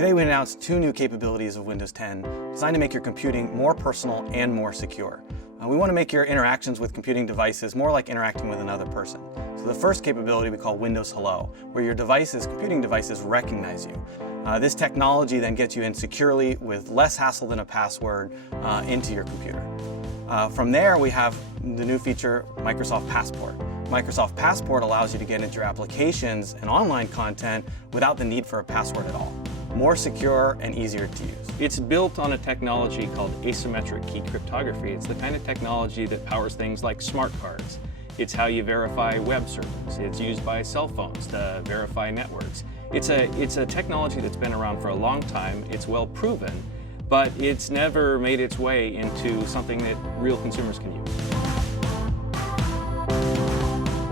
Today we announced two new capabilities of Windows 10 designed to make your computing more personal and more secure. We want to make your interactions with computing devices more like interacting with another person. So the first capability we call Windows Hello, where your computing devices recognize you. This technology then gets you in securely with less hassle than a password into your computer. From there we have the new feature Microsoft Passport. Microsoft Passport allows you to get into your applications and online content without the need for a password at all. More secure and easier to use. It's built on a technology called asymmetric key cryptography. It's the kind of technology that powers things like smart cards. It's how you verify web servers. It's used by cell phones to verify networks. It's a technology that's been around for a long time. It's well proven, but it's never made its way into something that real consumers can use.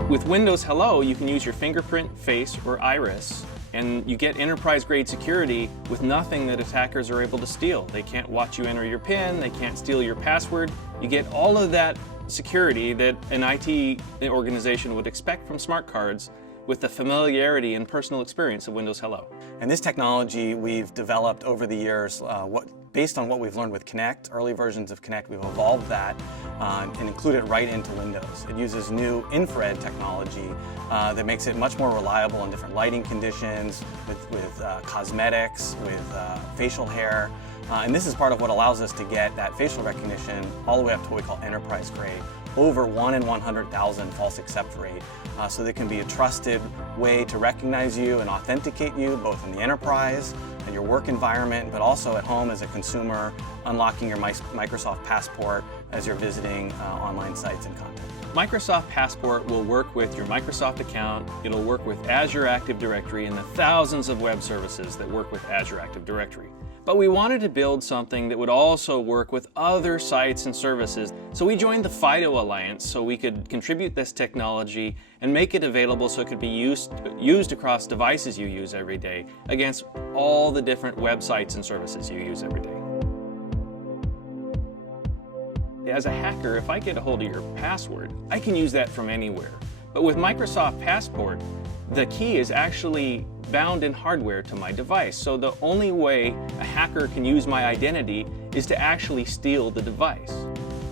With Windows Hello, you can use your fingerprint, face, or iris, and you get enterprise-grade security with nothing that attackers are able to steal. They can't watch you enter your PIN, they can't steal your password. You get all of that security that an IT organization would expect from smart cards with the familiarity and personal experience of Windows Hello. And this technology we've developed over the years, based on what we've learned with Kinect, early versions of Kinect, we've evolved that and included it right into Windows. It uses new infrared technology that makes it much more reliable in different lighting conditions, with cosmetics, with facial hair. And this is part of what allows us to get that facial recognition all the way up to what we call enterprise grade, over 1 in 100,000 false accept rate. So there can be a trusted way to recognize you and authenticate you, both in the enterprise and your work environment, but also at home as a consumer, unlocking your Microsoft Passport as you're visiting online sites and content. Microsoft Passport will work with your Microsoft account, it'll work with Azure Active Directory and the thousands of web services that work with Azure Active Directory. But we wanted to build something that would also work with other sites and services. So we joined the FIDO Alliance so we could contribute this technology and make it available so it could be used across devices you use every day against all the different websites and services you use every day. As a hacker, if I get a hold of your password, I can use that from anywhere. But with Microsoft Passport, the key is actually bound in hardware to my device. So the only way a hacker can use my identity is to actually steal the device.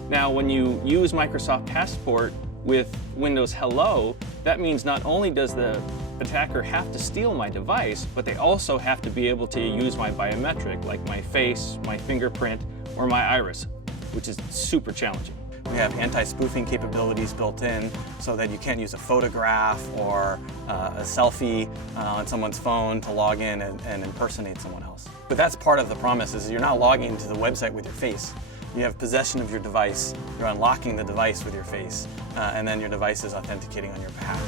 Now, when you use Microsoft Passport with Windows Hello, that means not only does the attacker have to steal my device, but they also have to be able to use my biometric, like my face, my fingerprint, or my iris, which is super challenging. We have anti-spoofing capabilities built in so that you can't use a photograph or a selfie on someone's phone to log in and impersonate someone else. But that's part of the promise, is you're not logging into the website with your face. You have possession of your device, you're unlocking the device with your face, and then your device is authenticating on your behalf.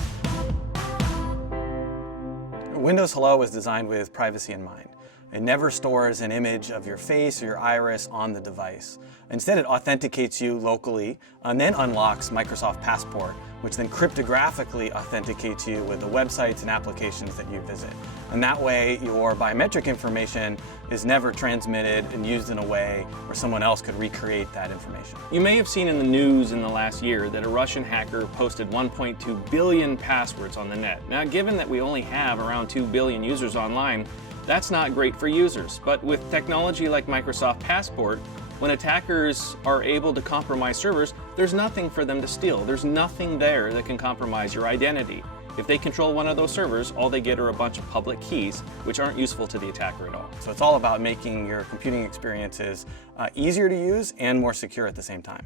Windows Hello was designed with privacy in mind. It never stores an image of your face or your iris on the device. Instead, it authenticates you locally and then unlocks Microsoft Passport, which then cryptographically authenticates you with the websites and applications that you visit. And that way, your biometric information is never transmitted and used in a way where someone else could recreate that information. You may have seen in the news in the last year that a Russian hacker posted 1.2 billion passwords on the net. Now, given that we only have around 2 billion users online, that's not great for users. But with technology like Microsoft Passport, when attackers are able to compromise servers, there's nothing for them to steal. There's nothing there that can compromise your identity. If they control one of those servers, all they get are a bunch of public keys, which aren't useful to the attacker at all. So it's all about making your computing experiences easier to use and more secure at the same time.